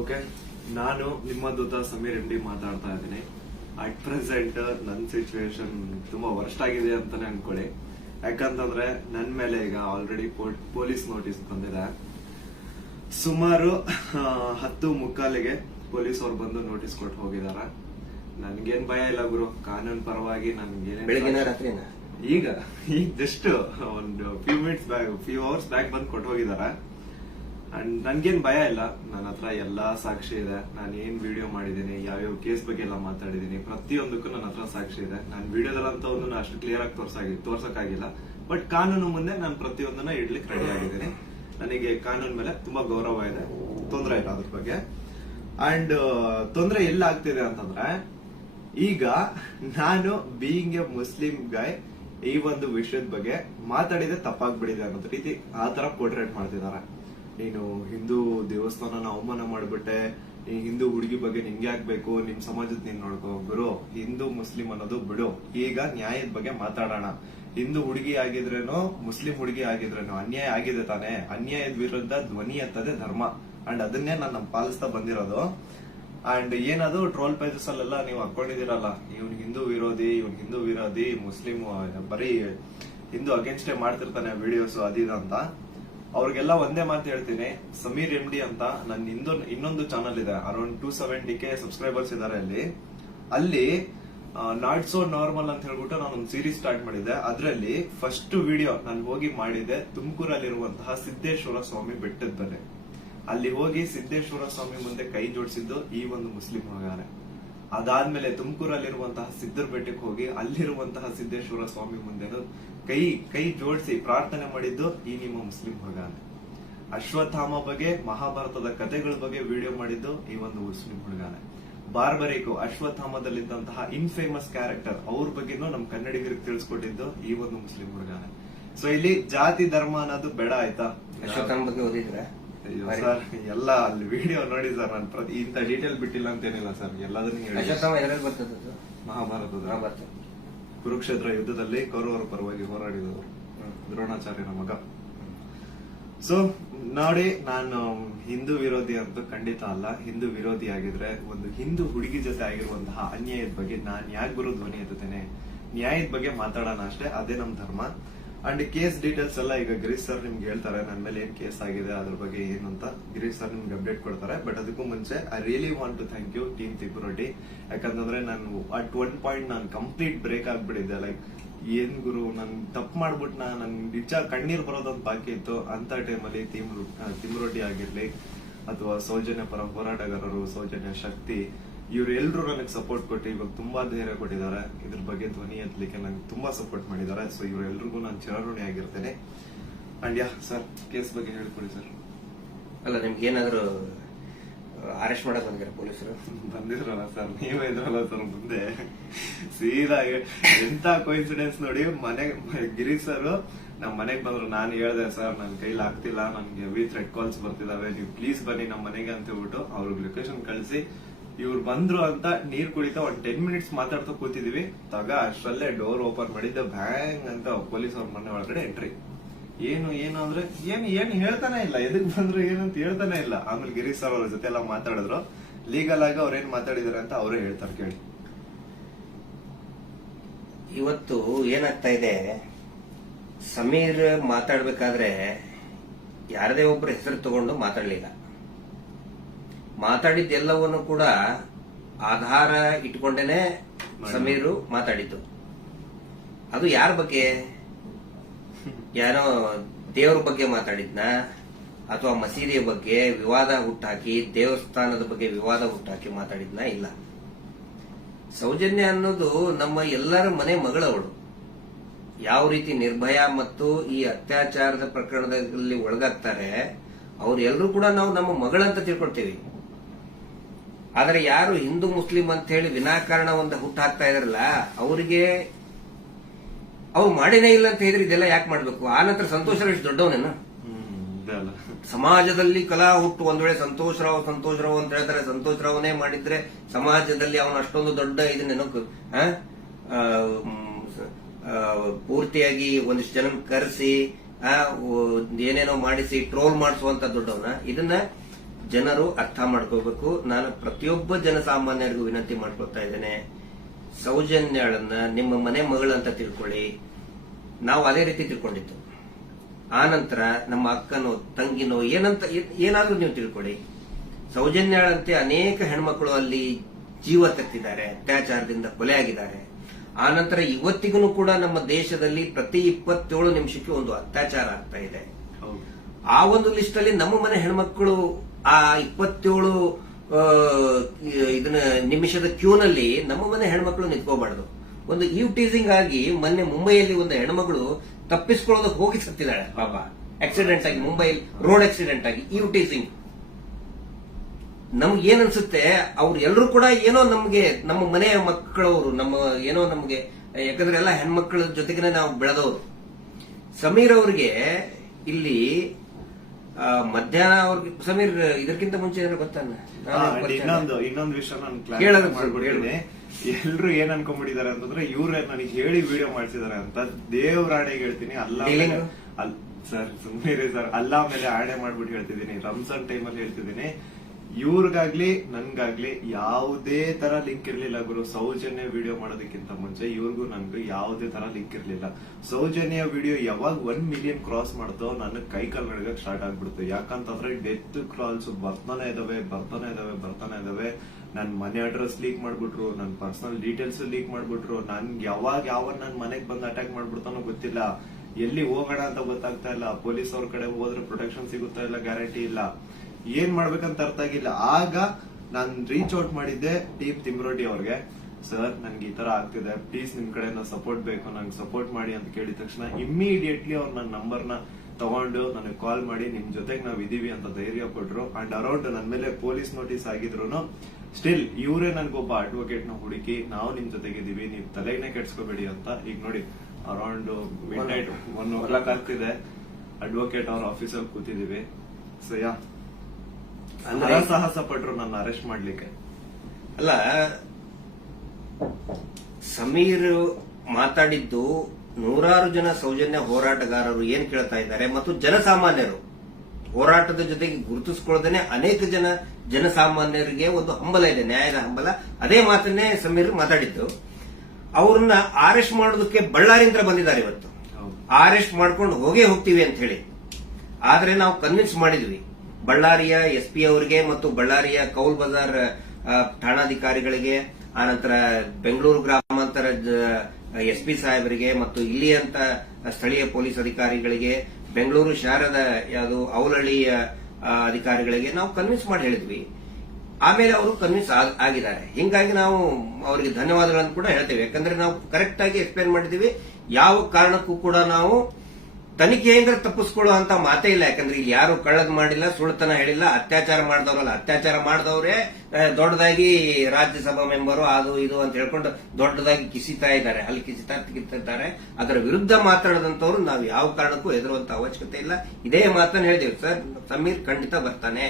Okay, ನಾನು ನಿಮ್ಮ ದೂತ Sameer MD ಮಾತಾಡ್ತಾ ಇದ್ದೀನಿ. ಅಟ್ ಪ್ರೆಸೆಂಟ್ ನನ್ನ ಸಿಚುವೇಶನ್ ತುಂಬಾ ವರ್ಸ್ಟ್ ಆಗಿದೆ ಅಂತಾನೆ ಅನ್ಕೊಳ್ಳಿ. ಯಾಕಂತಂದ್ರೆ ನನ್ನ ಮೇಲೆ ಈಗ ಆಲ್ರೆಡಿ ಪೊಲೀಸ್ ನೋಟಿಸ್ ಬಂದಿದೆ. ಸುಮಾರು 10:45ಗೆ ಪೊಲೀಸ್ ಅವ್ರು ಬಂದು ನೋಟಿಸ್ ಕೊಟ್ಟು ಹೋಗಿದಾರ. ನನ್ಗೇನ್ ಭಯ ಇಲ್ಲ ಗುರು, ಕಾನೂನು ಪರವಾಗಿ ಈಗ ಜಸ್ಟ್ ಒಂದು ಫ್ಯೂ ಅವರ್ಸ್ ಬ್ಯಾಕ್ ಬಂದು ಕೊಟ್ಟು ಹೋಗಿದಾರ. ಅಂಡ್ ನನ್ಗೇನ್ ಭಯ ಇಲ್ಲ, ನನ್ನ ಹತ್ರ ಎಲ್ಲಾ ಸಾಕ್ಷಿ ಇದೆ. ನಾನು ಏನ್ ವಿಡಿಯೋ ಮಾಡಿದೀನಿ, ಯಾವ್ಯಾವ ಕೇಸ್ ಬಗ್ಗೆ ಎಲ್ಲ ಮಾತಾಡಿದೀನಿ, ಪ್ರತಿಯೊಂದಕ್ಕೂ ನನ್ನ ಹತ್ರ ಸಾಕ್ಷಿ ಇದೆ. ನಾನು ವಿಡಿಯೋದಲ್ಲಂತೂ ಅಷ್ಟು ಕ್ಲಿಯರ್ ಆಗಿ ತೋರ್ಸಕ್ಕಾಗಿಲ್ಲ, ಬಟ್ ಕಾನೂನು ಮುಂದೆ ನಾನು ಪ್ರತಿಯೊಂದನ್ನ ಇಡ್ಲಿಕ್ಕೆ ರೆಡಿ ಆಗಿದ್ದೀನಿ. ನನಗೆ ಕಾನೂನು ಮೇಲೆ ತುಂಬಾ ಗೌರವ ಇದೆ, ತೊಂದರೆ ಇಲ್ಲ ಅದ್ರ ಬಗ್ಗೆ. ಅಂಡ್ ತೊಂದರೆ ಎಲ್ಲ ಆಗ್ತಿದೆ ಅಂತಂದ್ರೆ, ಈಗ ನಾನು ಬೀಯಿಂಗ್ ಎ ಮುಸ್ಲಿಂ ಗಾಯ್ ಈ ಒಂದು ವಿಷಯದ ಬಗ್ಗೆ ಮಾತಾಡಿದ್ರೆ ತಪ್ಪಾಗ್ಬಿಡಿದೆ ಅನ್ನೋ ರೀತಿ ಆ ತರ ಪೋರ್ಟ್ರೇಟ್ ಮಾಡ್ತಿದ್ದಾರೆ. ನೀನು ಹಿಂದೂ ದೇವಸ್ಥಾನನ ಅವಮಾನ ಮಾಡ್ಬಿಟ್ಟೆ, ಈ ಹಿಂದೂ ಹುಡುಗಿ ಬಗ್ಗೆ ನಿಂಗೆ ಆಗ್ಬೇಕು, ನಿಮ್ ಸಮಾಜದ ನೀನ್ ನೋಡ್ಕೋ. ಗುರು, ಹಿಂದೂ ಮುಸ್ಲಿಂ ಅನ್ನೋದು ಬಿಡು, ಈಗ ನ್ಯಾಯದ ಬಗ್ಗೆ ಮಾತಾಡೋಣ. ಹಿಂದೂ ಹುಡುಗಿ ಆಗಿದ್ರೇನು ಮುಸ್ಲಿಂ ಹುಡುಗಿ ಆಗಿದ್ರೇನು ಅನ್ಯಾಯ ಆಗಿದೆ ತಾನೆ. ಅನ್ಯಾಯದ ವಿರುದ್ಧ ಧ್ವನಿ ಎತ್ತದೆ ಧರ್ಮ. ಅಂಡ್ ಅದನ್ನೇ ನಾನು ಪಾಲಿಸ್ತಾ ಬಂದಿರೋದು. ಅಂಡ್ ಏನದು ಟ್ರೋಲ್ ಪೇಜಸ್ ಅಲ್ಲೆಲ್ಲ ನೀವು ಹಾಕೊಂಡಿದಿರಲ್ಲ, ಇವ್ನ್ ಹಿಂದೂ ವಿರೋಧಿ ಮುಸ್ಲಿಂ ಬರೀ ಹಿಂದೂ ಅಗೇನ್ಸ್ಟ್ ಮಾಡ್ತಿರ್ತಾನೆ ವಿಡಿಯೋಸ್ ಅದಿದ ಅಂತ. ಅವ್ರಿಗೆಲ್ಲ ಒಂದೇ ಮಾತು ಹೇಳ್ತೀನಿ, ಸಮೀರ್ MD ಅಂತ ನನ್ನ ಇನ್ನೊಂದು ಚಾನಲ್ ಇದೆ, ಅರೌಂಡ್ 270K ಸಬ್ಸ್ಕ್ರೈಬರ್ಸ್ ಇದಾರೆ. ಅಲ್ಲಿ ನಾಟ್ ಸೋ ನಾರ್ಮಲ್ ಅಂತ ಹೇಳ್ಬಿಟ್ಟು ನಾನು ಒಂದು ಸೀರೀಸ್ ಸ್ಟಾರ್ಟ್ ಮಾಡಿದ್ದೆ. ಅದರಲ್ಲಿ ಫಸ್ಟ್ ವಿಡಿಯೋ ನಾನು ಹೋಗಿ ಮಾಡಿದ್ದೆ ತುಮಕೂರಲ್ಲಿರುವಂತಹ ಸಿದ್ದೇಶ್ವರ ಸ್ವಾಮಿ ಬೆಟ್ಟದ ಬೆಲೆ. ಅಲ್ಲಿ ಹೋಗಿ ಸಿದ್ದೇಶ್ವರ ಸ್ವಾಮಿ ಮುಂದೆ ಕೈ ಜೋಡಿಸಿದ್ದು ಈ ಒಂದು ಮುಸ್ಲಿಂ ಹುಡುಗಾನೆ. ಅದಾದ್ಮೇಲೆ ತುಮಕೂರಲ್ಲಿರುವಂತಹ ಸಿದ್ದರ ಬೆಟ್ಟಕ್ಕೆ ಹೋಗಿ ಅಲ್ಲಿರುವಂತಹ ಸಿದ್ದೇಶ್ವರ ಸ್ವಾಮಿ ಮುಂದೆ ಕೈ ಜೋಡಿಸಿ ಪ್ರಾರ್ಥನೆ ಮಾಡಿದ್ದು ಈ ನಿಮ್ಮ ಮುಸ್ಲಿಂ ಹುಡುಗಾನೆ. ಅಶ್ವತ್ಥಾಮ ಬಗ್ಗೆ, ಮಹಾಭಾರತದ ಕಥೆಗಳ ಬಗ್ಗೆ ವಿಡಿಯೋ ಮಾಡಿದ್ದು ಈ ಒಂದು ಮುಸ್ಲಿಂ ಹುಡುಗಾನೆ. ಬಾರ್ಬರಿಕು ಅಶ್ವತ್ಥಾಮದಲ್ಲಿದ್ದಂತಹ ಇನ್ಫೇಮಸ್ ಕ್ಯಾರೆಕ್ಟರ್ ಅವ್ರ ಬಗ್ಗೆನೂ ನಮ್ ಕನ್ನಡಿಗರಿಗೆ ತಿಳಿಸ್ಕೊಟ್ಟಿದ್ದು ಈ ಒಂದು ಮುಸ್ಲಿಂ ಹುಡುಗಾನೆ. ಸೊ ಇಲ್ಲಿ ಜಾತಿ ಧರ್ಮ ಅನ್ನೋದು ಬೇಡ, ಆಯ್ತಾ? ಅಶ್ವತ್ಥಾಮ ಬಗ್ಗೆ ಓದಿದ್ರೆ ಸರ್ ಎಲ್ಲ ಅಲ್ಲಿ ವಿಡಿಯೋ ನೋಡಿ ಸರ್. ನಾನು ಇಂತ ಡೀಟೇಲ್ ಬಿಟ್ಟಿಲ್ಲ ಅಂತೇನಿಲ್ಲ ಸರ್, ಎಲ್ಲದನ್ನು ಹೇಳಿ. ಮಹಾಭಾರತದ ಕುರುಕ್ಷೇತ್ರ ಯುದ್ಧದಲ್ಲಿ ಕೌರವರ ಪರವಾಗಿ ಹೋರಾಡಿದವರು ದ್ರೋಣಾಚಾರ್ಯನ ಮಗ. ಸೊ ನೋಡಿ, ನಾನು ಹಿಂದೂ ವಿರೋಧಿ ಅಂತೂ ಖಂಡಿತ ಅಲ್ಲ. ಹಿಂದೂ ವಿರೋಧಿ ಆಗಿದ್ರೆ ಒಂದು ಹಿಂದೂ ಹುಡುಗಿ ಜೊತೆ ಆಗಿರುವಂತಹ ಅನ್ಯಾಯದ ಬಗ್ಗೆ ನಾನ್ ಯಾಕೆ ಗುರು ಧ್ವನಿ ಎತ್ತುತ್ತೇನೆ? ನ್ಯಾಯದ ಬಗ್ಗೆ ಮಾತಾಡೋಣ ಅಷ್ಟೇ, ಅದೇ ನಮ್ ಧರ್ಮ. ಅಂಡ್ ಕೇಸ್ ಡೀಟೇಲ್ಸ್ ಎಲ್ಲ ಈಗ ಗಿರೀಶ್ ಸರ್ ನಿಮ್ಗೆ ಹೇಳ್ತಾರೆ, ನನ್ನ ಮೇಲೆ ಏನ್ ಕೇಸ್ ಆಗಿದೆ ಅದ್ರ ಬಗ್ಗೆ ಏನು ಅಂತ ಗಿರೀಶ್ ಸರ್ ನಿಮ್ಗೆ ಅಪ್ಡೇಟ್ ಕೊಡ್ತಾರೆ. ಬಟ್ ಅದಕ್ಕೂ ಮುಂಚೆ I really want to thank you team ತಿಪುರೊಟಿ. ಯಾಕಂತಂದ್ರೆ ನಾನು ಅಟ್ ಒನ್ ಪಾಯಿಂಟ್ ನಾನು ಕಂಪ್ಲೀಟ್ ಬ್ರೇಕ್ ಆಗ್ಬಿಟ್ಟಿದ್ದೆ. ಲೈಕ್ ಏನ್ ಗುರು, ನನ್ ತಪ್ಪು ಮಾಡ್ಬಿಟ್ಟು ನನ್ ನಿಜ ಕಣ್ಣೀರ್ ಬರೋದೊಂದು ಬಾಕಿ ಇತ್ತು. ಅಂತ ಟೈಮಲ್ಲಿ ತಿಮುರೊಟಿ ಆಗಿರ್ಲಿ ಅಥವಾ ಸೌಜನ್ಯ ಪರ ಹೋರಾಟಗಾರರು, ಸೌಜನ್ಯ ಶಕ್ತಿ, ಇವರೆಲ್ಲರೂ ನನಗೆ ಸಪೋರ್ಟ್ ಕೊಟ್ಟು ಇವಾಗ ತುಂಬಾ ಧೈರ್ಯ ಕೊಟ್ಟಿದ್ದಾರೆ. ಇದ್ರ ಬಗ್ಗೆ ಧ್ವನಿ ಎತ್ತಲಿಕ್ಕೆ ನಂಗೆ ತುಂಬಾ ಸಪೋರ್ಟ್ ಮಾಡಿದ್ದಾರೆ. ಸೊ ಇವರೆಲ್ರಿಗೂ ನಾನು ಚಿರಋಣಿ ಆಗಿರ್ತೇನೆ. ಅಂಡ್ ಯಾ ಸರ್, ಕೇಸ್ ಬಗ್ಗೆ ಹೇಳ್ಕೊಡಿ ಸರ್. ಅಲ್ಲ, ನಿಮ್ಗೆ ಏನಾದ್ರು ಅರೆಸ್ಟ್ ಮಾಡಕ್ ಬಂದಿರ ಪೊಲೀಸರು? ಬಂದಿದ್ರಲ್ಲ ಸರ್, ನೀವೇ ಇದ್ರಲ್ಲ ಸರ್ ಮುಂದೆ. ಸೀದಾ ಎಂತ ಕೋಇನ್ಸಿಡೆನ್ಸ್ ನೋಡಿ, ಗಿರೀಶ್ ಸರ್ ನಮ್ ಮನೆಗ್ ಬಂದ್ರು. ನಾನು ಹೇಳ್ದೆ, ಸರ್ ನನ್ ಕೈಲಿ ಆಗ್ತಿಲ್ಲ, ನನ್ಗೆ ಹೆವಿ ಥ್ರೆಡ್ ಕಾಲ್ಸ್ ಬರ್ತಿದಾವೆ, ನೀವು ಪ್ಲೀಸ್ ಬನ್ನಿ ನಮ್ಮ ಮನೆಗೆ ಅಂತ ಹೇಳ್ಬಿಟ್ಟು ಅವ್ರಿಗೆ ಲೊಕೇಶನ್ ಕಳಿಸಿ ಇವ್ರು ಬಂದ್ರು ಅಂತ ನೀರ್ ಕುಡಿತಾ ಒಂದ್ 10 ಮಿನಿಟ್ಸ್ ಮಾತಾಡ್ತಾ ಕೂತಿದೀವಿ. ಅಷ್ಟರಲ್ಲೇ ಡೋರ್ ಓಪನ್ ಮಾಡಿದ್ದೆ, ಬ್ಯಾಂಗ್ ಅಂತ ಪೊಲೀಸ್ ಅವ್ರ ಮನೆ ಒಳಗಡೆ ಎಂಟ್ರಿ. ಏನು ಅಂದ್ರೆ ಏನ್ ಹೇಳ್ತಾನೆ ಇಲ್ಲ, ಎದಕ್ ಬಂದ್ರು ಏನಂತ ಹೇಳ್ತಾನೆ ಇಲ್ಲ. ಆಮೇಲೆ ಗಿರೀಶ್ ಸರ್ ಅವ್ರ ಜೊತೆ ಎಲ್ಲ ಮಾತಾಡಿದ್ರು. ಲೀಗಲ್ ಆಗಿ ಅವ್ರೇನ್ ಮಾತಾಡಿದಾರೆ ಅಂತ ಅವರೇ ಹೇಳ್ತಾರೆ, ಕೇಳಿ. ಇವತ್ತು ಏನಾಗ್ತಾ ಇದೆ, ಸಮೀರ್ ಮಾತಾಡ್ಬೇಕಾದ್ರೆ ಯಾರದೇ ಒಬ್ಬರ ಹೆಸರು ತಗೊಂಡು ಮಾತಾಡ್ಲಿಲ್ಲ. ಮಾತಾಡಿದ್ದೆಲ್ಲವನ್ನು ಕೂಡ ಆಧಾರ ಇಟ್ಕೊಂಡೇನೆ ಸಮೀರು ಮಾತಾಡಿದ್ದು. ಅದು ಯಾರ ಬಗ್ಗೆ? ಯಾರೋ ದೇವರ ಬಗ್ಗೆ ಮಾತಾಡಿದ್ನ, ಅಥವಾ ಮಸೀದಿಯ ಬಗ್ಗೆ ವಿವಾದ ಹುಟ್ಟಾಕಿ, ದೇವಸ್ಥಾನದ ಬಗ್ಗೆ ವಿವಾದ ಹುಟ್ಟಾಕಿ ಮಾತಾಡಿದ್ನ? ಇಲ್ಲ. ಸೌಜನ್ಯ ಅನ್ನೋದು ನಮ್ಮ ಎಲ್ಲರ ಮನೆ ಮಗಳವಳು. ಯಾವ ರೀತಿ ನಿರ್ಭಯ ಮತ್ತು ಈ ಅತ್ಯಾಚಾರದ ಪ್ರಕರಣದಲ್ಲಿ ಒಳಗಾಗ್ತಾರೆ, ಅವ್ರೆಲ್ಲರೂ ಕೂಡ ನಾವು ನಮ್ಮ ಮಗಳಂತ ತಿಳ್ಕೊಳ್ತೀವಿ. ಆದರೆ ಯಾರು ಹಿಂದೂ ಮುಸ್ಲಿಂ ಅಂತ ಹೇಳಿ ವಿನಾಕಾರಣ ಒಂದು ಹುಟ್ಟು ಹಾಕ್ತಾ ಇದಾರಲ್ಲ, ಅವರಿಗೆ ಅವ್ರು ಮಾಡೇನೇ ಇಲ್ಲ ಅಂತ ಹೇಳಿದ್ರೆ ಇದೆಲ್ಲ ಯಾಕೆ ಮಾಡ್ಬೇಕು? ಆ ನಂತರ ಸಂತೋಷ್ ರಾವ್ ಇಷ್ಟು ದೊಡ್ಡವನೇನ? ಸಮಾಜದಲ್ಲಿ ಕಲಾ ಹುಟ್ಟು ಒಂದ್ ವೇಳೆ ಸಂತೋಷ್ ರಾವ್ ಅಂತ ಹೇಳ್ತಾರೆ, ಸಂತೋಷ್ ರಾವ್ನೇ ಮಾಡಿದ್ರೆ ಸಮಾಜದಲ್ಲಿ ಅವನು ಅಷ್ಟೊಂದು ದೊಡ್ಡ ಇದನ್ನೇನೋ ಪೂರ್ತಿಯಾಗಿ ಒಂದಿಷ್ಟು ಜನ ಕರೆಸಿ ಏನೇನೋ ಮಾಡಿಸಿ ಟ್ರೋಲ್ ಮಾಡಿಸುವಂತ ದೊಡ್ಡವನ. ಇದನ್ನ ಜನರು ಅರ್ಥ ಮಾಡ್ಕೋಬೇಕು. ನಾನು ಪ್ರತಿಯೊಬ್ಬ ಜನಸಾಮಾನ್ಯರಿಗೂ ವಿನಂತಿ ಮಾಡ್ಕೊಳ್ತಾ ಇದ್ದೇನೆ, ಸೌಜನ್ಯಳನ್ನ ನಿಮ್ಮ ಮನೆ ಮಗಳಂತ ತಿಳ್ಕೊಳ್ಳಿ. ನಾವು ಅದೇ ರೀತಿ ತಿಳ್ಕೊಂಡಿತ್ತು. ಆನಂತರ ನಮ್ಮ ಅಕ್ಕನೋ ತಂಗಿನೋ ಏನಾದ್ರೂ ನೀವು ತಿಳ್ಕೊಳ್ಳಿ. ಸೌಜನ್ಯಳಂತೆ ಅನೇಕ ಹೆಣ್ಮಕ್ಳು ಅಲ್ಲಿ ಜೀವ ತೆತ್ತಿದ್ದಾರೆ, ಅತ್ಯಾಚಾರದಿಂದ ಕೊಲೆ ಆಗಿದ್ದಾರೆ. ಆನಂತರ ಇವತ್ತಿಗೂ ಕೂಡ ನಮ್ಮ ದೇಶದಲ್ಲಿ ಪ್ರತಿ 27 ನಿಮಿಷಕ್ಕೆ ಒಂದು ಅತ್ಯಾಚಾರ ಆಗ್ತಾ ಇದೆ. ಆ ಒಂದು ಲಿಸ್ಟ್ ಅಲ್ಲಿ ನಮ್ಮ ಮನೆ ಹೆಣ್ಮಕ್ಳು ಆ 27 ಇದನ್ನ ನಿಮಿಷದ ಕ್ಯೂನಲ್ಲಿ ನಮ್ಮ ಮನೆ ಹೆಣ್ಮಕ್ಳು ನಿಂತ್ಕೋಬಾರ್ದು. ಒಂದು ಈವ್ ಟೀಸಿಂಗ್ ಆಗಿ ಮೊನ್ನೆ ಮುಂಬೈಯಲ್ಲಿ ಒಂದು ಹೆಣ್ಮಗಳು ತಪ್ಪಿಸ್ಕೊಳ್ಳೋದಕ್ಕೆ ಹೋಗಿ ಸತ್ತಿದ್ದಾಳೆ ಪಾಪ, ಆಕ್ಸಿಡೆಂಟ್ ಆಗಿ, ಮುಂಬೈಲಿ ರೋಡ್ ಆಕ್ಸಿಡೆಂಟ್ ಆಗಿ. ಈವ್ ಟೀಸಿಂಗ್ ನಮ್ಗೆ ಏನ್ ಅನ್ಸುತ್ತೆ, ಅವ್ರು ಎಲ್ಲರೂ ಕೂಡ ಏನೋ ನಮ್ಗೆ ನಮ್ಮ ಮನೆಯ ಮಕ್ಕಳವರು, ನಮ್ಮ ಏನೋ ನಮ್ಗೆ, ಯಾಕಂದ್ರೆ ಎಲ್ಲ ಹೆಣ್ಮಕ್ಳ ಜೊತೆಗೆ ನಾವು ಬೆಳೆದವರು. ಸಮೀರ್ ಅವ್ರಿಗೆ ಇಲ್ಲಿ ಮಧ್ಯಾಹ್ನ ಅವ್ರಿಗೆ, ಸಮೀರ್ ಇದಕ್ಕಿಂತ ಮುಂಚೆ ಏನಾದ್ರು ಗೊತ್ತಾನ? ಇನ್ನೊಂದು ವಿಷಯ ನಾನು ಕ್ಲಾರಿಫೈ ಮಾಡ್ಬಿಡ್ತೀನಿ. ಎಲ್ರು ಏನ್ ಅನ್ಕೊಂಡ್ಬಿಟ್ಟಿದ್ದಾರೆ ಅಂತಂದ್ರೆ ಇವ್ರೆ ನನಗೆ ಹೇಳಿ ವಿಡಿಯೋ ಮಾಡ್ಸಿದಾರೆ ಅಂತ. ದೇವ್ರಾಣೆಗೆ ಹೇಳ್ತೀನಿ, ಸರ್ ಸುಮ್ಮನೆ ಸರ್, ಅಲ್ಲಾ ಮೇಲೆ ಆಣೆ ಮಾಡ್ಬಿಟ್ಟು ಹೇಳ್ತಿದ್ದೀನಿ, ರಂಜಾನ್ ಟೈಮಲ್ಲಿ ಹೇಳ್ತಿದ್ದೀನಿ. ಇವ್ರಿಗಾಗ್ಲಿ ನನ್ಗಾಗ್ಲಿ ಯಾವುದೇ ತರ ಲಿಂಕ್ ಇರ್ಲಿಲ್ಲ ಗುರು. ಸೌಜನ್ಯ ವಿಡಿಯೋ ಮಾಡೋದಕ್ಕಿಂತ ಮುಂಚೆ ಇವ್ರಿಗೂ ನನ್ಗೂ ಯಾವುದೇ ತರ ಲಿಂಕ್ ಇರ್ಲಿಲ್ಲ. ಸೌಜನ್ಯ ವಿಡಿಯೋ ಯಾವಾಗ 1 ಮಿಲಿಯನ್ ಕ್ರಾಸ್ ಮಾಡ್ತೋ ನನ್ನ ಕೈ ಕಾಲ್ ನಡಗಕ್ ಸ್ಟಾರ್ಟ್ ಆಗ್ಬಿಡ್ತು. ಯಾಕಂತಂದ್ರೆ ಡೆತ್ ಕಾಲ್ಸ್ ಬರ್ತಾನೆ ಇದಾವೆ. ನನ್ ಮನೆ ಅಡ್ರೆಸ್ ಲೀಕ್ ಮಾಡ್ಬಿಟ್ರು, ನನ್ ಪರ್ಸನಲ್ ಡೀಟೇಲ್ಸ್ ಲೀಕ್ ಮಾಡ್ಬಿಟ್ರು. ನನ್ಗೆ ಯಾವ ನನ್ ಮನೆಗ್ ಬಂದು ಅಟ್ಯಾಕ್ ಮಾಡ್ಬಿಡ್ತಾನೋ ಗೊತ್ತಿಲ್ಲ. ಎಲ್ಲಿ ಹೋಗೋಣ ಅಂತ ಗೊತ್ತಾಗ್ತಾ ಇಲ್ಲ. ಪೊಲೀಸ್ ಅವ್ರ ಕಡೆ ಹೋದ್ರೆ ಪ್ರೊಟೆಕ್ಷನ್ ಸಿಗುತ್ತಾ ಇಲ್ಲ, ಗ್ಯಾರಂಟಿ ಇಲ್ಲ. ಏನ್ ಮಾಡ್ಬೇಕಂತ ಅರ್ಥ ಆಗಿಲ್ಲ. ಆಗ ನಾನ್ ರೀಚ್ ಔಟ್ ಮಾಡಿದ್ದೆ ಟೀಮ್ ತಿಮ್ರೋಟಿ ಅವ್ರಿಗೆ. ಸರ್ ನನ್ಗೆ ಈ ತರ ಆಗ್ತಿದೆ, ಪ್ಲೀಸ್ ನಿಮ್ ಕಡೆ ಸಪೋರ್ಟ್ ಬೇಕು, ನಂಗೆ ಸಪೋರ್ಟ್ ಮಾಡಿ ಅಂತ ಕೇಳಿದ ತಕ್ಷಣ ಇಮ್ಮಿಡಿಯೇಟ್ಲಿ ಅವ್ರು ನನ್ನ ನಂಬರ್ನ ತಗೊಂಡು ನನಗೆ ಕಾಲ್ ಮಾಡಿ ನಿಮ್ ಜೊತೆಗೆ ನಾವ್ ಇದೀವಿ ಅಂತ ಧೈರ್ಯ ಕೊಟ್ರು. ಅಂಡ್ ಅರೌಂಡ್ ನನ್ ಮೇಲೆ ಪೊಲೀಸ್ ನೋಟಿಸ್ ಆಗಿದ್ರು ಸ್ಟಿಲ್ ಇವರೇ ನನ್ಗೊಬ್ಬ ಅಡ್ವೊಕೇಟ್ ನ ಹುಡುಕಿ ನಾವು ನಿಮ್ ಜೊತೆಗಿದೀವಿ, ನೀವ್ ತಲೆನೇ ಕೆಡ್ಸ್ಕೋಬೇಡಿ ಅಂತ. ಈಗ ನೋಡಿ ಅರೌಂಡ್ ಮಿಡ್ ನೈಟ್ 1:00 ಆಗ್ತಿದೆ, ಅಡ್ವೊಕೇಟ್ ಅವ್ರ ಆಫೀಸಲ್ಲಿ ಕೂತಿದೀವಿ. ಸೊ ಯಾ ಸಾಹಸ ಪಟ್ರು ನನ್ನ ಅರೆಸ್ಟ್ ಮಾಡ್ಲಿಕ್ಕೆ. ಅಲ್ಲ, ಸಮೀರ್ ಮಾತಾಡಿದ್ದು ನೂರಾರು ಜನ ಸೌಜನ್ಯ ಹೋರಾಟಗಾರರು ಏನ್ ಕೇಳ್ತಾ ಇದ್ದಾರೆ ಮತ್ತು ಜನಸಾಮಾನ್ಯರು ಹೋರಾಟದ ಜೊತೆಗೆ ಗುರುತಿಸಿಕೊಳ್ಳದೇನೆ ಅನೇಕ ಜನಸಾಮಾನ್ಯರಿಗೆ ಒಂದು ಹಂಬಲ ಇದೆ, ನ್ಯಾಯದ ಹಂಬಲ. ಅದೇ ಮಾತನ್ನೇ ಸಮೀರ್ ಮಾತಾಡಿದ್ದು. ಅವ್ರನ್ನ ಅರೆಸ್ಟ್ ಮಾಡೋದಕ್ಕೆ ಬಳ್ಳಾರಿಯಿಂದ ಬಂದಿದ್ದಾರೆ ಇವತ್ತು. ಅರೆಸ್ಟ್ ಮಾಡ್ಕೊಂಡು ಹೋಗ್ತೀವಿ ಅಂತ ಹೇಳಿ. ಆದ್ರೆ ನಾವು ಕನ್ವಿನ್ಸ್ ಮಾಡಿದ್ವಿ ಬಳ್ಳಾರಿಯ SP ಅವರಿಗೆ ಮತ್ತು ಬಳ್ಳಾರಿಯ ಕೌಲ್ ಬಜಾರ್ ಠಾಣಾಧಿಕಾರಿಗಳಿಗೆ, ಆನಂತರ ಬೆಂಗಳೂರು ಗ್ರಾಮಾಂತರ SP ಸಾಹೇಬರಿಗೆ ಮತ್ತು ಇಲ್ಲಿಯಂತ ಸ್ಥಳೀಯ ಪೊಲೀಸ್ ಅಧಿಕಾರಿಗಳಿಗೆ, ಬೆಂಗಳೂರು ಶಹರದ ಯಾವುದು ಅವಲಹಳ್ಳಿಯ ಅಧಿಕಾರಿಗಳಿಗೆ ನಾವು ಕನ್ವಿನ್ಸ್ ಮಾಡಿ ಹೇಳಿದ್ವಿ. ಆಮೇಲೆ ಅವರು ಕನ್ವಿನ್ಸ್ ಆಗಿದ್ದಾರೆ. ಹಿಂಗಾಗಿ ನಾವು ಅವರಿಗೆ ಧನ್ಯವಾದಗಳನ್ನು ಕೂಡ ಹೇಳ್ತೇವೆ. ಯಾಕಂದ್ರೆ ನಾವು ಕರೆಕ್ಟ್ ಆಗಿ ಎಕ್ಸ್ಪ್ಲೇನ್ ಮಾಡಿದೀವಿ. ಯಾವ ಕಾರಣಕ್ಕೂ ಕೂಡ ನಾವು ತನಿಖೆಯಿಂದ ತಪ್ಪಿಸ್ಕೊಳ್ಳುವಂತ ಮಾತೇ ಇಲ್ಲ. ಯಾಕಂದ್ರೆ ಇಲ್ಲಿ ಯಾರು ಕಳ್ಳದ್ ಮಾಡಿಲ್ಲ, ಸುಳ್ತನ ಹೇಳಿಲ್ಲ, ಅತ್ಯಾಚಾರ ಮಾಡಿದವರಲ್ಲ. ಅತ್ಯಾಚಾರ ಮಾಡಿದವರೇ ದೊಡ್ಡದಾಗಿ ರಾಜ್ಯಸಭಾ ಮೆಂಬರು ಅದು ಇದು ಅಂತ ಹೇಳ್ಕೊಂಡು ದೊಡ್ಡದಾಗಿ ಕಿಸಿತಾ ಇದ್ದಾರೆ, ಅಲ್ಲಿ ಕಿಸಿತಾರೆ. ಅದರ ವಿರುದ್ಧ ಮಾತಾಡದಂತವ್ರು ನಾವು ಯಾವ ಕಾರಣಕ್ಕೂ ಹೆದರುವಂತ ಅವಶ್ಯಕತೆ ಇಲ್ಲ. ಇದೇ ಮಾತನ್ನು ಹೇಳಿದೇವೆ ಸರ್, ಸಮೀರ್ ಖಂಡಿತ ಬರ್ತಾನೆ,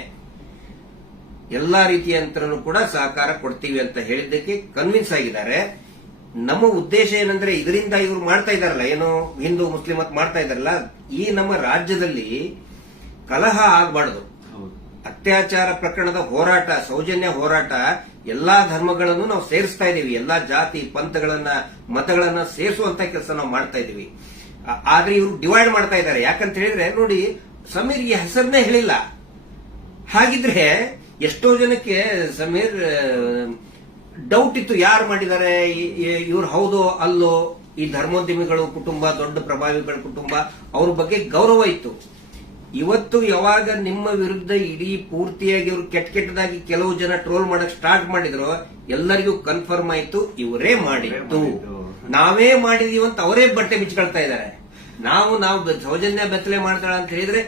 ಎಲ್ಲಾ ರೀತಿಯಂತರೂ ಕೂಡ ಸಹಕಾರ ಕೊಡ್ತೀವಿ ಅಂತ ಹೇಳಿದ್ದಕ್ಕೆ ಕನ್ವಿನ್ಸ್ ಆಗಿದ್ದಾರೆ. ನಮ್ಮ ಉದ್ದೇಶ ಏನಂದ್ರೆ ಇದರಿಂದ ಇವರು ಮಾಡ್ತಾ ಇದಾರಲ್ಲ, ಏನು ಹಿಂದೂ ಮುಸ್ಲಿಂ ಅಂತ ಮಾಡ್ತಾ ಇದಾರಲ್ಲ, ಈ ನಮ್ಮ ರಾಜ್ಯದಲ್ಲಿ ಕಲಹ ಆಗಬಾರ್ದು. ಅತ್ಯಾಚಾರ ಪ್ರಕರಣದ ಹೋರಾಟ, ಸೌಜನ್ಯ ಹೋರಾಟ, ಎಲ್ಲಾ ಧರ್ಮಗಳನ್ನು ನಾವು ಸೇರಿಸ್ತಾ ಇದೀವಿ. ಎಲ್ಲಾ ಜಾತಿ ಪಂಥಗಳನ್ನ ಮತಗಳನ್ನ ಸೇರಿಸುವಂತ ಕೆಲಸ ನಾವು ಮಾಡ್ತಾ ಇದೀವಿ. ಆದ್ರೆ ಇವರು ಡಿವೈಡ್ ಮಾಡ್ತಾ ಇದ್ದಾರೆ. ಯಾಕಂತ ಹೇಳಿದ್ರೆ ನೋಡಿ, ಸಮೀರ್ಗೆ ಹೆಸರನ್ನೇ ಹೇಳಿಲ್ಲ. ಹಾಗಿದ್ರೆ ಎಷ್ಟೋ ಜನಕ್ಕೆ ಸಮೀರ್ ಡೌಟ್ ಇತ್ತು, ಯಾರು ಮಾಡಿದ್ದಾರೆ, ಇವ್ರು ಹೌದೋ ಅಲ್ಲೋ. ಈ ಧರ್ಮೋದ್ಯಮಿಗಳು ಕುಟುಂಬ, ದೊಡ್ಡ ಪ್ರಭಾವಿಗಳ ಕುಟುಂಬ, ಅವ್ರ ಬಗ್ಗೆ ಗೌರವ ಇತ್ತು. ಇವತ್ತು ಯಾವಾಗ ನಿಮ್ಮ ವಿರುದ್ಧ ಇಡೀ ಪೂರ್ತಿಯಾಗಿ ಇವರು ಕೆಟ್ಟದಾಗಿ ಕೆಲವು ಜನ ಟ್ರೋಲ್ ಮಾಡಕ್ ಸ್ಟಾರ್ಟ್ ಮಾಡಿದ್ರು, ಎಲ್ಲರಿಗೂ ಕನ್ಫರ್ಮ್ ಆಯ್ತು ಇವರೇ ಮಾಡಿದ್ದು, ನಾವೇ ಮಾಡಿದೀವಿ ಅಂತ ಅವರೇ ಬಟ್ಟೆ ಬಿಚ್ಕೊಳ್ತಾ ಇದ್ದಾರೆ. ನಾವು ಸೌಜನ್ಯ ಬೆತ್ತಲೆ ಮಾಡ್ತಾಳ ಅಂತ ಹೇಳಿದ್ರೆ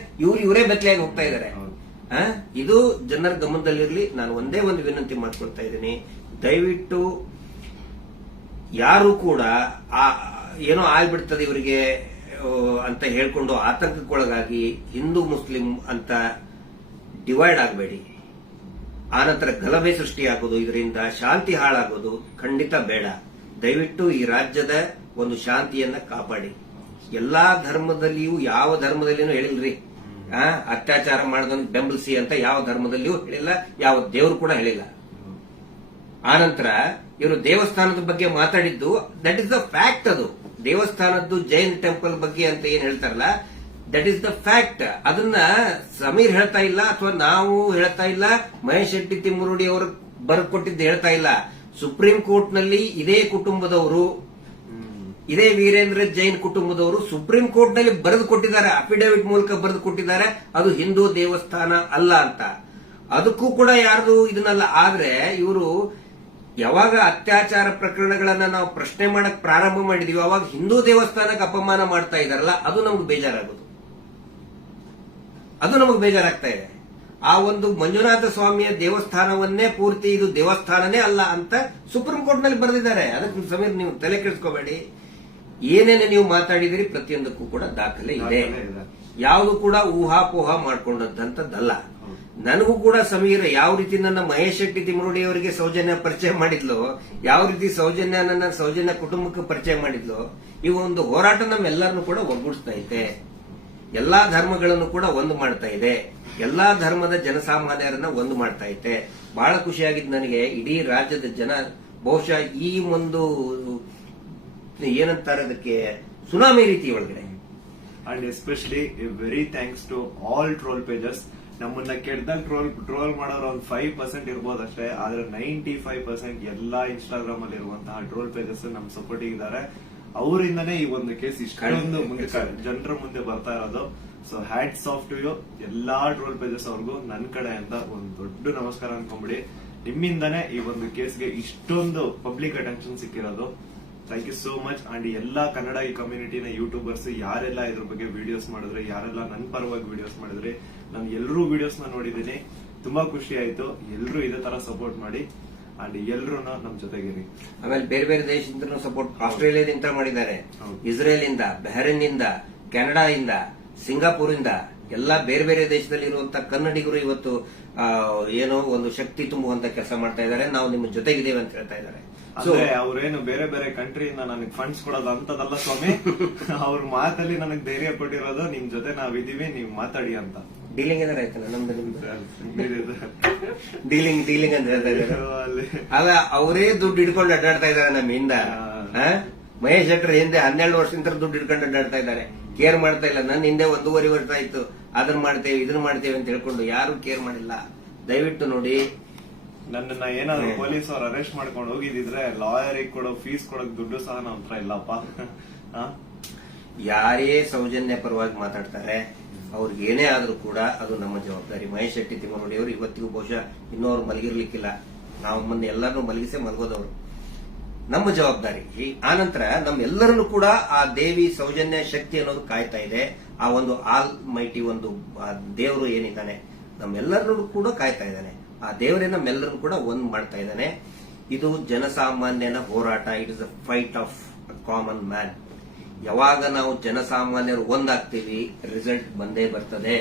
ಇವರೇ ಬೆತ್ತಲೆಯಾಗಿ ಹೋಗ್ತಾ ಇದ್ದಾರೆ. ಇದು ಜನರ ಗಮನದಲ್ಲಿರಲಿ. ನಾನು ಒಂದೇ ಒಂದು ವಿನಂತಿ ಮಾಡ್ಕೊಳ್ತಾ ಇದ್ದೀನಿ, ದಯವಿಟ್ಟು ಯಾರು ಕೂಡ ಏನೋ ಆಗ್ಬಿಡ್ತದೆ ಇವರಿಗೆ ಅಂತ ಹೇಳ್ಕೊಂಡು ಆತಂಕಕ್ಕೊಳಗಾಗಿ ಹಿಂದೂ ಮುಸ್ಲಿಂ ಅಂತ ಡಿವೈಡ್ ಆಗಬೇಡಿ. ಆನಂತರ ಗಲಭೆ ಸೃಷ್ಟಿಯಾಗೋದು, ಇದರಿಂದ ಶಾಂತಿ ಹಾಳಾಗೋದು ಖಂಡಿತ ಬೇಡ. ದಯವಿಟ್ಟು ಈ ರಾಜ್ಯದ ಒಂದು ಶಾಂತಿಯನ್ನ ಕಾಪಾಡಿ. ಎಲ್ಲಾ ಧರ್ಮದಲ್ಲಿಯೂ ಯಾವ ಧರ್ಮದಲ್ಲಿಯೂ ಹೇಳಿಲ್ರಿ ಅತ್ಯಾಚಾರ ಮಾಡೋದನ್ನ ಬೆಂಬಲಿಸಿ ಅಂತ ಯಾವ ಧರ್ಮದಲ್ಲಿಯೂ ಹೇಳಿಲ್ಲ, ಯಾವ ದೇವರು ಕೂಡ ಹೇಳಿಲ್ಲ. ಆನಂತರ ಇವರು ದೇವಸ್ಥಾನದ ಬಗ್ಗೆ ಮಾತಾಡಿದ್ದು ದಟ್ ಇಸ್ ದ ಫ್ಯಾಕ್ಟ್. ಅದು ದೇವಸ್ಥಾನದ್ದು ಜೈನ್ ಟೆಂಪಲ್ ಬಗ್ಗೆ ಅಂತ ಏನ್ ಹೇಳ್ತಾರಲ್ಲ, ದಟ್ ಇಸ್ ದ ಫ್ಯಾಕ್ಟ್. ಅದನ್ನ ಸಮೀರ್ ಹೇಳ್ತಾ ಇಲ್ಲ, ಅಥವಾ ನಾವು ಹೇಳ್ತಾ ಇಲ್ಲ, ಮಹೇಶ್ ಶೆಟ್ಟಿ ತಿಮ್ಮರುಡಿ ಅವರು ಬರ್ಕೊಟ್ಟಿದ್ದು ಹೇಳ್ತಾ ಇಲ್ಲ. ಸುಪ್ರೀಂ ಕೋರ್ಟ್ ನಲ್ಲಿ ಇದೇ ಕುಟುಂಬದವರು, ಇದೇ ವೀರೇಂದ್ರ ಜೈನ್ ಕುಟುಂಬದವರು ಸುಪ್ರೀಂ ಕೋರ್ಟ್ ನಲ್ಲಿ ಬರೆದು ಕೊಟ್ಟಿದ್ದಾರೆ, ಅಫಿಡವಿಟ್ ಮೂಲಕ ಬರೆದು ಕೊಟ್ಟಿದ್ದಾರೆ, ಅದು ಹಿಂದೂ ದೇವಸ್ಥಾನ ಅಲ್ಲ ಅಂತ. ಅದಕ್ಕೂ ಕೂಡ ಯಾರ್ದು ಇದನ್ನಲ್ಲ. ಆದ್ರೆ ಇವರು ಯಾವಾಗ ಅತ್ಯಾಚಾರ ಪ್ರಕರಣಗಳನ್ನ ನಾವು ಪ್ರಶ್ನೆ ಮಾಡಕ್ ಪ್ರಾರಂಭ ಮಾಡಿದೀವಿ, ಅವಾಗ ಹಿಂದೂ ದೇವಸ್ಥಾನಕ್ಕೆ ಅಪಮಾನ ಮಾಡ್ತಾ ಇದಾರಲ್ಲ, ಅದು ನಮ್ಗೆ ಬೇಜಾರಾಗೋದು, ಅದು ನಮಗೆ ಬೇಜಾರಾಗ್ತಾ ಇದೆ. ಆ ಒಂದು ಮಂಜುನಾಥ ಸ್ವಾಮಿಯ ದೇವಸ್ಥಾನವನ್ನೇ ಪೂರ್ತಿ ಇದು ದೇವಸ್ಥಾನನೇ ಅಲ್ಲ ಅಂತ ಸುಪ್ರೀಂ ಕೋರ್ಟ್ ನಲ್ಲಿ ಬರೆದಿದ್ದಾರೆ. ಅದಕ್ಕೆ ಸಮೀರ್ ನೀವು ತಲೆ ಕೆಡಿಸ್ಕೋಬೇಡಿ. ಏನೇನು ನೀವು ಮಾತಾಡಿದಿರಿ ಪ್ರತಿಯೊಂದಕ್ಕೂ ಕೂಡ ದಾಖಲೆ ಇದೆ. ಯಾವುದು ಕೂಡ ಊಹಾಪೋಹ ಮಾಡ್ಕೊಂಡಂತದ್ದಲ್ಲ. ನನಗೂ ಕೂಡ ಸಮೀರ್ ಯಾವ ರೀತಿ ನನ್ನ ಮಹೇಶ್ ಶೆಟ್ಟಿ ತಿಮ್ಮರುಡಿ ಅವರಿಗೆ ಸೌಜನ್ಯ ಪರಿಚಯ ಮಾಡಿದ್ಲು, ಯಾವ ರೀತಿ ಸೌಜನ್ಯ ಕುಟುಂಬಕ್ಕೆ ಪರಿಚಯ ಮಾಡಿದ್ಲು, ಈ ಒಂದು ಹೋರಾಟ ನಮ್ಮೆಲ್ಲರನ್ನು ಕೂಡ ಒಗ್ಗೂಡಿಸ್ತಾ ಇದೆ. ಎಲ್ಲಾ ಧರ್ಮಗಳನ್ನು ಕೂಡ ಒಂದು ಮಾಡ್ತಾ ಇದೆ, ಎಲ್ಲಾ ಧರ್ಮದ ಜನಸಾಮಾನ್ಯರನ್ನ ಒಂದು ಮಾಡ್ತಾ ಇದೆ. ಬಹಳ ಖುಷಿಯಾಗಿದ್ದು ನನಗೆ. ಇಡೀ ರಾಜ್ಯದ ಜನ ಬಹುಶಃ ಈ ಒಂದು ಏನಂತಾರೆ ಅದಕ್ಕೆ ಸುನಾಮಿ ರೀತಿ ಒಳಗಡೆ. And especially very thanks to all troll pages. ನಮ್ಮನ್ನ ಕೆಟ್ಟದಾಗ ಟ್ರೋಲ್ ಮಾಡೋರು ಒಂದು 5% ಇರ್ಬೋದಷ್ಟೇ, ಆದ್ರೆ 95% ಎಲ್ಲಾ ಇನ್ಸ್ಟಾಗ್ರಾಮ್ ಅಲ್ಲಿ ಇರುವಂತಹ ಟ್ರೋಲ್ ಪೇಜಸ್ ನಮ್ ಸಪೋರ್ಟ್ ಇದ್ದಾರೆ. ಅವರಿಂದನೇ ಈ ಒಂದು ಕೇಸ್ ಇಷ್ಟೊಂದು ಮುಂದೆ ಜನರ ಮುಂದೆ ಬರ್ತಾ ಇರೋದು. So hats off to you ಎಲ್ಲಾ ಟ್ರೋಲ್ ಪೇಜಸ್ ಅವ್ರಿಗೂ ನನ್ನ ಕಡೆಯಿಂದ ಒಂದು ದೊಡ್ಡ ನಮಸ್ಕಾರ ಅನ್ಕೊಂಬಿಡಿ. ನಿಮ್ಮಿಂದನೇ ಈ ಒಂದು ಕೇಸ್ಗೆ ಇಷ್ಟೊಂದು ಪಬ್ಲಿಕ್ ಅಟೆನ್ಷನ್ ಸಿಕ್ಕಿರೋದು. Thank you so much. And ಎಲ್ಲಾ ಕನ್ನಡ ಈ ಕಮ್ಯುನಿಟಿನ ಯೂಟ್ಯೂಬರ್ಸ್ ಯಾರೆಲ್ಲ ಇದ್ರ ಬಗ್ಗೆ ವಿಡಿಯೋಸ್ ಮಾಡಿದ್ರೆ, ಯಾರೆಲ್ಲ ನನ್ನ ಪರವಾಗಿ ವಿಡಿಯೋಸ್ ಮಾಡಿದ್ರೆ, ನಾನು ಎಲ್ಲರೂ ವಿಡಿಯೋಸ್ ನ ನೋಡಿದ್ದೀನಿ. ತುಂಬಾ ಖುಷಿ ಆಯ್ತು. ಎಲ್ಲರೂ ಇದೇ ತರ ಸಪೋರ್ಟ್ ಮಾಡಿ ಅಂಡ್ ಎಲ್ರು ನಮ್ ಜೊತೆಗಿರಿ. ಆಮೇಲೆ ಬೇರೆ ಬೇರೆ ದೇಶದಿಂದ ಸಪೋರ್ಟ್ ಆಸ್ಟ್ರೇಲಿಯಾದಿಂದ ಮಾಡಿದ್ದಾರೆ, ಇಸ್ರೇಲ್ ಇಂದ, ಬಹರೇನ್ ಇಂದ, ಕೆನಡಾ ಇಂದ, ಸಿಂಗಾಪುರ್ ಇಂದ, ಎಲ್ಲಾ ಬೇರೆ ಬೇರೆ ದೇಶದಲ್ಲಿ ಇರುವಂತಹ ಕನ್ನಡಿಗರು ಇವತ್ತು ಏನೋ ಒಂದು ಶಕ್ತಿ ತುಂಬುವಂತ ಕೆಲಸ ಮಾಡ್ತಾ ಇದ್ದಾರೆ. ನಾವು ನಿಮ್ಮ ಜೊತೆಗಿದ್ದೇವೆ ಅಂತ ಹೇಳ್ತಾ ಇದ್ದಾರೆ. ಅಂದ್ರೆ ಅವ್ರೇನು ಬೇರೆ ಬೇರೆ ಕಂಟ್ರಿಯಿಂದ ನನಗೆ ಫಂಡ್ಸ್ ಕೊಡೋದು ಅಂತದಲ್ಲ ಸ್ವಾಮಿ. ಅವ್ರ ಮಾತಲ್ಲಿ ನನಗೆ ಧೈರ್ಯ ಕೊಟ್ಟಿರೋದು ನಿಮ್ ಜೊತೆ ನಾವಿದೀವಿ, ನೀವ್ ಮಾತಾಡಿ ಅಂತ. ಡೀಲಿಂಗ್ ಏನಾರ ಆಯ್ತಲ್ಲ ನಮ್ದು ಡೀಲಿಂಗ್ ಅಂತ ಹೇಳ್ತಾ ಇದ್ದಾರೆ. ಅಲ್ಲ, ಅವರೇ ದುಡ್ಡು ಹಿಡ್ಕೊಂಡು ಅಡ್ಡಾಡ್ತಾ ಇದ್ದಾರೆ ನಮ್ಮಿಂದ. ಮಹೇಶ್ ಶೆಟ್ಟರ್ ಹಿಂದೆ 12 ವರ್ಷದಿಂದ ದುಡ್ಡು ಹಿಡ್ಕೊಂಡು ಅಡ್ಡಾಡ್ತಾ ಇದ್ದಾರೆ. ಕೇರ್ ಮಾಡ್ತಾ ಇಲ್ಲ. ನನ್ನ ಹಿಂದೆ 1.5 ವರ್ಷ ಆಯ್ತು ಅದನ್ನ ಮಾಡ್ತೇವೆ ಇದನ್ನ ಮಾಡ್ತೇವೆ ಅಂತ ಹೇಳ್ಕೊಂಡು ಯಾರು ಕೇರ್ ಮಾಡಿಲ್ಲ. ದಯವಿಟ್ಟು ನೋಡಿ, ನನ್ನನ್ನ ಏನಾದ್ರು ಪೊಲೀಸ್ ಅವ್ರು ಅರೆಸ್ಟ್ ಮಾಡ್ಕೊಂಡು ಹೋಗಿದ್ರೆ ಲಾಯರಿಗೆ ಕೊಡೋ ಫೀಸ್ ಕೊಡೋಕ್ ದುಡ್ಡು ಸಹ ನಮ್ಮ ಹತ್ರ ಇಲ್ಲಪ್ಪ. ಯಾರೇ ಸೌಜನ್ಯ ಪರವಾಗಿ ಮಾತಾಡ್ತಾರೆ ಅವ್ರಿಗೆ ಏನೇ ಆದ್ರೂ ಕೂಡ ಅದು ನಮ್ಮ ಜವಾಬ್ದಾರಿ. ಮಹೇಶ್ ಶೆಟ್ಟಿ ತಿಮ್ಮರುಡಿ ಅವರು ಇವತ್ತಿಗೂ ಬಹುಶಃ ಇನ್ನೂ ಅವ್ರು ಮಲಗಿರ್ಲಿಕ್ಕಿಲ್ಲ. ನಾವು ಮೊನ್ನೆ ಎಲ್ಲರನ್ನೂ ಮಲಗಿಸೇ ಮಲಗೋದವರು. ನಮ್ಮ ಜವಾಬ್ದಾರಿ. ಆನಂತರ ನಮ್ಮೆಲ್ಲರನ್ನು ಕೂಡ ಆ ದೇವಿ ಸೌಜನ್ಯ ಶಕ್ತಿ ಅನ್ನೋದು ಕಾಯ್ತಾ ಇದೆ. ಆ ಒಂದು ಆಲ್ ಮೈಟಿ ಒಂದು ದೇವರು ಏನಿದ್ದಾನೆ ನಮ್ಮೆಲ್ಲರನ್ನು ಕೂಡ ಕಾಯ್ತಾ ಇದ್ದಾನೆ. ಆ ದೇವರೇ ನಮ್ಮೆಲ್ಲರನ್ನು ಕೂಡ ಒಂದ್ ಮಾಡ್ತಾ ಇದ್ದಾನೆ. ಇದು ಜನಸಾಮಾನ್ಯನ ಹೋರಾಟ. It is a fight of a common man. ಯಾವಾಗ ನಾವು ಜನಸಾಮಾನ್ಯರು ಒಂದಾಗ್ತೀವಿ ರಿಸಲ್ಟ್ ಬಂದೇ ಬರ್ತದೆ.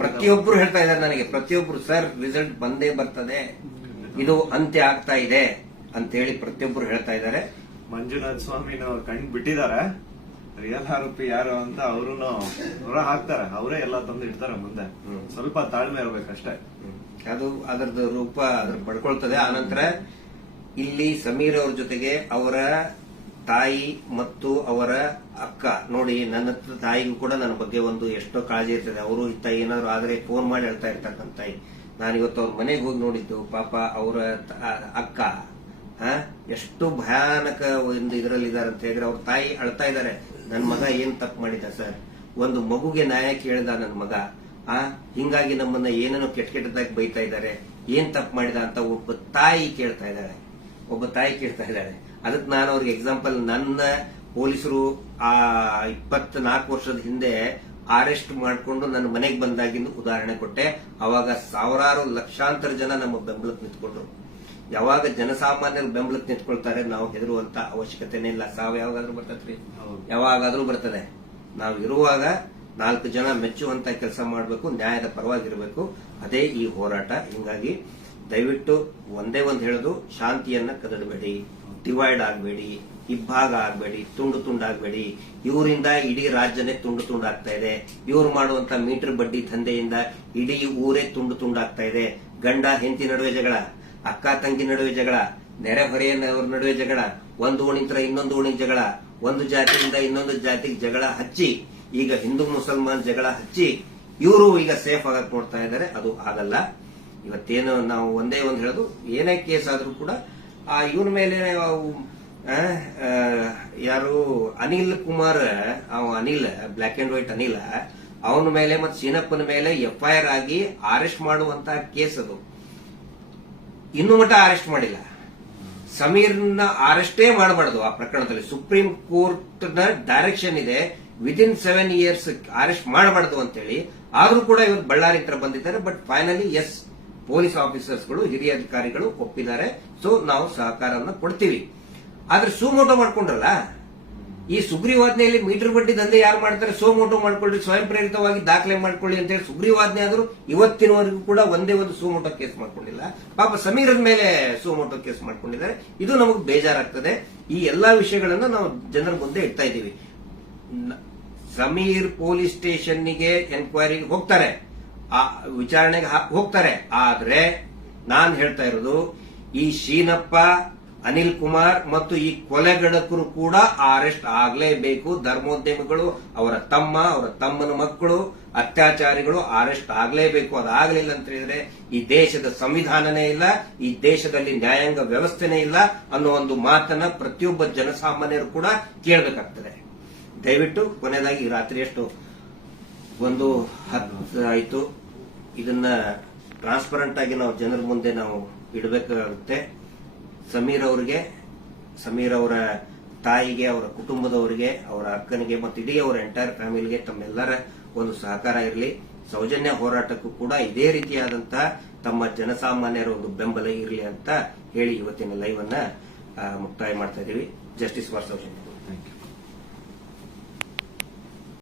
ಪ್ರತಿಯೊಬ್ರು ಹೇಳ್ತಾ ಇದ್ದಾರೆ ನನಗೆ, ಪ್ರತಿಯೊಬ್ರು ಸರ್ ರಿಸಲ್ಟ್ ಬಂದೇ ಬರ್ತದೆ, ಇದು ಅಂತ್ಯ ಆಗ್ತಾ ಇದೆ ಅಂತ ಹೇಳಿ ಪ್ರತಿಯೊಬ್ರು ಹೇಳ್ತಾ ಇದ್ದಾರೆ. ಮಂಜುನಾಥ ಸ್ವಾಮಿನ ಕಣ್ ಬಿಟ್ಟಿದ್ದಾರೆ. ರಿಯಲ್ ಆರೋಪಿ ಯಾರು ಅಂತ ಅವರು ಹಾಕ್ತಾರೆ, ಅವರೇ ಎಲ್ಲ ತಂದು ಇಡ್ತಾರೆ ಮುಂದೆ. ಸ್ವಲ್ಪ ತಾಳ್ಮೆ ಇರ್ಬೇಕಷ್ಟೇ. ಅದು ಅದರದ್ದು ರೂಪ ಅದ್ರ ಪಡ್ಕೊಳ್ತದೆ. ಆನಂತರ ಇಲ್ಲಿ ಸಮೀರ್ ಅವ್ರ ಜೊತೆಗೆ ಅವರ ತಾಯಿ ಮತ್ತು ಅವರ ಅಕ್ಕ ನೋಡಿ, ನನ್ನ ತಾಯಿಗೂ ಕೂಡ ನನ್ನ ಬಗ್ಗೆ ಒಂದು ಎಷ್ಟೋ ಕಾಳಜಿ ಇರ್ತದೆ. ಅವರು ಇತ್ತ ಏನಾದ್ರು ಆದ್ರೆ ಫೋನ್ ಮಾಡಿ ಹೇಳ್ತಾ ಇರ್ತಕ್ಕಂಥ ತಾಯಿ. ನಾನಿವತ್ತು ಅವ್ರ ಮನೆಗೆ ಹೋಗಿ ನೋಡಿದ್ದು. ಪಾಪ ಅವರ ಅಕ್ಕ ಎಷ್ಟು ಭಯಾನಕ ಒಂದು ಇದರಲ್ಲಿದ್ದಾರೆ ಅಂತ ಹೇಳಿದ್ರೆ, ಅವ್ರ ತಾಯಿ ಅಳ್ತಾ ಇದ್ದಾರೆ. ನನ್ನ ಮಗ ಏನ್ ತಪ್ಪು ಮಾಡಿದ ಸರ್? ಒಂದು ಮಗುಗೆ ನ್ಯಾಯ ಕೇಳಿದ ನನ್ನ ಮಗ, ಹಿಂಗಾಗಿ ನಮ್ಮನ್ನ ಏನೇನೋ ಕೆಟ್ಟದಾಗಿ ಬೈತಾ ಇದ್ದಾರೆ, ಏನ್ ತಪ್ಪು ಮಾಡಿದ ಅಂತ ಒಬ್ಬ ತಾಯಿ ಕೇಳ್ತಾ ಇದ್ದಾಳೆ. ಅದಕ್ಕೆ ನಾನು ಅವ್ರಿಗೆ ಎಕ್ಸಾಂಪಲ್, ನನ್ನ ಪೊಲೀಸರು ಆ 24 ವರ್ಷದ ಹಿಂದೆ ಅರೆಸ್ಟ್ ಮಾಡಿಕೊಂಡು ನನ್ನ ಮನೆಗೆ ಬಂದಾಗಿಂದು ಉದಾಹರಣೆ ಕೊಟ್ಟೆ. ಅವಾಗ ಸಾವಿರಾರು ಲಕ್ಷಾಂತರ ಜನ ನಮ್ಮ ಬೆಂಬಲಕ್ಕೆ ನಿಂತ್ಕೊಂಡ್ರು. ಯಾವಾಗ ಜನಸಾಮಾನ್ಯರು ಬೆಂಬಲಕ್ಕೆ ನಿಂತ್ಕೊಳ್ತಾರೆ ನಾವು ಹೆದರುವಂತ ಅವಶ್ಯಕತೆನೇ ಇಲ್ಲ. ಸಾವು ಯಾವಾಗಾದ್ರೂ ಬರ್ತದ್ರಿ, ಯಾವಾಗಾದ್ರೂ ಬರ್ತದೆ. ನಾವು ಇರುವಾಗ 4 ಜನ ಮೆಚ್ಚುವಂತ ಕೆಲಸ ಮಾಡಬೇಕು, ನ್ಯಾಯದ ಪರವಾಗಿರಬೇಕು. ಅದೇ ಈ ಹೋರಾಟ. ಹಿಂಗಾಗಿ ದಯವಿಟ್ಟು ಒಂದೇ ಒಂದು ಹೇಳೋದು, ಶಾಂತಿಯನ್ನ ಕದಡಬೇಡಿ, ಡಿವೈಡ್ ಆಗಬೇಡಿ. ಇಬ್ಬಾಗ ಆಗ್ಬೇಡಿ, ತುಂಡು ತುಂಡಾಗಬೇಡಿ. ಇವರಿಂದ ಇಡೀ ರಾಜ್ಯನೇ ತುಂಡು ತುಂಡಾಗ್ತಾ ಇದೆ. ಇವ್ರು ಮಾಡುವಂತ ಮೀಟರ್ ಬಡ್ಡಿ ದಂಧೆಯಿಂದ ಇಡೀ ಊರೇ ತುಂಡು ತುಂಡಾಗ್ತಾ ಇದೆ. ಗಂಡ ಹೆಂಡತಿ ನಡುವೆ ಜಗಳ, ಅಕ್ಕ ತಂಗಿ ನಡುವೆ ಜಗಳ, ನೆರೆಹೊರೆಯವ್ರ ನಡುವೆ ಜಗಳ, ಒಂದು ಓಣಿಂತ್ರ ಇನ್ನೊಂದು ಓಣಿಗೆ ಜಗಳ, ಒಂದು ಜಾತಿಯಿಂದ ಇನ್ನೊಂದು ಜಾತಿಗೆ ಜಗಳ ಹಚ್ಚಿ, ಈಗ ಹಿಂದೂ ಮುಸಲ್ಮಾನ್ ಜಗಳ ಹಚ್ಚಿ ಇವರು ಈಗ ಸೇಫ್ ಆಗಕ್ ನೋಡ್ತಾ ಇದ್ದಾರೆ. ಅದು ಆಗಲ್ಲ. ಇವತ್ತೇನು ನಾವು ಒಂದೇ ಒಂದು ಹೇಳೋದು, ಏನೇ ಕೇಸ್ ಆದ್ರೂ ಕೂಡ ಇವನ ಮೇಲೆ ಯಾರು Anil Kumar, Anil black and white Anil, ಅವನ ಮೇಲೆ ಮತ್ತು ಸೀನಪ್ಪನ ಮೇಲೆ FIR ಆಗಿ ಅರೆಸ್ಟ್ ಮಾಡುವಂತ ಕೇಸ್ ಅದು. ಇನ್ನೂ ಮಟ್ಟ ಅರೆಸ್ಟ್ ಮಾಡಿಲ್ಲ. ಸಮೀರ್ನ ಅರೆಸ್ಟೇ ಮಾಡಬಾರ್ದು ಆ ಪ್ರಕರಣದಲ್ಲಿ. ಸುಪ್ರೀಂ ಕೋರ್ಟ್ ನ ಡೈರೆಕ್ಷನ್ ಇದೆ, ವಿದಿನ್ 7 years ಅರೆಸ್ಟ್ ಮಾಡಬಾರ್ದು ಅಂತೇಳಿ. ಆದ್ರೂ ಕೂಡ ಇವರು ಬಳ್ಳಾರಿ ಹತ್ರ ಬಂದಿದ್ದಾರೆ. ಬಟ್ ಫೈನಲಿ ಎಸ್, ಪೊಲೀಸ್ ಆಫೀಸರ್ಸ್ಗಳು, ಹಿರಿಯ ಅಧಿಕಾರಿಗಳು ಒಪ್ಪಿದ್ದಾರೆ. ಸೊ ನಾವು ಸಹಕಾರವನ್ನು ಕೊಡ್ತೀವಿ. ಆದ್ರೆ ಸುಮೋಟೋ ಮಾಡ್ಕೊಂಡ್ರಲ್ಲ, ಈ ಸುಗ್ರೀವಾಜ್ಞೆಯಲ್ಲಿ ಮೀಟರ್ ಬಡ್ಡಿ ದಂಧೆ ಯಾರು ಮಾಡ್ತಾರೆ, ಸೋಮೋಟೋ ಮಾಡ್ಕೊಳ್ಳಿ, ಸ್ವಯಂ ಪ್ರೇರಿತವಾಗಿ ದಾಖಲೆ ಮಾಡ್ಕೊಳ್ಳಿ ಅಂತ ಹೇಳಿ ಸುಗ್ರೀವಾಜ್ಞೆ ಆದರೂ ಇವತ್ತಿನವರೆಗೂ ಕೂಡ ಒಂದೇ ಒಂದು ಸೋಮೋಟೋ ಕೇಸ್ ಮಾಡ್ಕೊಂಡಿಲ್ಲ. ಪಾಪ ಸಮೀರನ ಮೇಲೆ ಸೋಮೋಟೋ ಕೇಸ್ ಮಾಡ್ಕೊಂಡಿದ್ದಾರೆ. ಇದು ನಮಗೆ ಬೇಜಾರಾಗ್ತದೆ. ಈ ಎಲ್ಲಾ ವಿಷಯಗಳನ್ನ ನಾವು ಜನರ ಮುಂದೆ ಇಡ್ತಾ ಇದ್ದೀವಿ. ಸಮೀರ್ ಪೊಲೀಸ್ ಸ್ಟೇಷನ್ನಿಗೆ ಎನ್ಕ್ವೈರಿಗೆ ಹೋಗ್ತಾರೆ, ಆ ವಿಚಾರಣೆಗೆ ಹೋಗ್ತಾರೆ. ಆದ್ರೆ ನಾನ್ ಹೇಳ್ತಾ ಇರೋದು, ಈ ಶೀನಪ್ಪ, ಅನಿಲ್ ಕುಮಾರ್ ಮತ್ತು ಈ ಕೊಲೆಗಡಕರು ಕೂಡ ಅರೆಸ್ಟ್ ಆಗಲೇಬೇಕು. ಧರ್ಮೋದ್ಯಮಿಗಳು, ಅವರ ತಮ್ಮ, ಅವರ ತಮ್ಮನ ಮಕ್ಕಳು, ಅತ್ಯಾಚಾರಿಗಳು ಅರೆಸ್ಟ್ ಆಗಲೇಬೇಕು. ಅದಾಗಲಿಲ್ಲ ಅಂತ ಹೇಳಿದ್ರೆ ಈ ದೇಶದ ಸಂವಿಧಾನನೇ ಇಲ್ಲ, ಈ ದೇಶದಲ್ಲಿ ನ್ಯಾಯಾಂಗ ವ್ಯವಸ್ಥೆನೇ ಇಲ್ಲ ಅನ್ನೋ ಒಂದು ಮಾತನ್ನ ಪ್ರತಿಯೊಬ್ಬ ಜನಸಾಮಾನ್ಯರು ಕೂಡ ಕೇಳಬೇಕಾಗ್ತದೆ. ದಯವಿಟ್ಟು ಕೊನೆಯದಾಗಿ ರಾತ್ರಿ ಎಷ್ಟು 1:10 ಆಯಿತು. ಇದನ್ನ ಟ್ರಾನ್ಸ್ಪರೆಂಟ್ ಆಗಿ ನಾವು ಜನರ ಮುಂದೆ ನಾವು ಇಡಬೇಕಾಗುತ್ತೆ. ಸಮೀರ್ ಅವರ ತಾಯಿಗೆ, ಅವರ ಕುಟುಂಬದವರಿಗೆ, ಅವರ ಅಕ್ಕನಿಗೆ ಮತ್ತು ಇಡೀ ಅವರ ಎಂಟೈರ್ ಫ್ಯಾಮಿಲಿಗೆ ತಮ್ಮೆಲ್ಲರ ಒಂದು ಸಹಕಾರ ಇರಲಿ. ಸೌಜನ್ಯ ಹೋರಾಟಕ್ಕೂ ಕೂಡ ಇದೇ ರೀತಿಯಾದಂತಹ ತಮ್ಮ ಜನಸಾಮಾನ್ಯರ ಒಂದು ಬೆಂಬಲ ಇರಲಿ ಅಂತ ಹೇಳಿ ಇವತ್ತಿನ ಲೈವ್ ಅನ್ನ ಮುಕ್ತಾಯ ಮಾಡ್ತಾ ಇದ್ದೀವಿ. Justice for Soujanya. Thank you.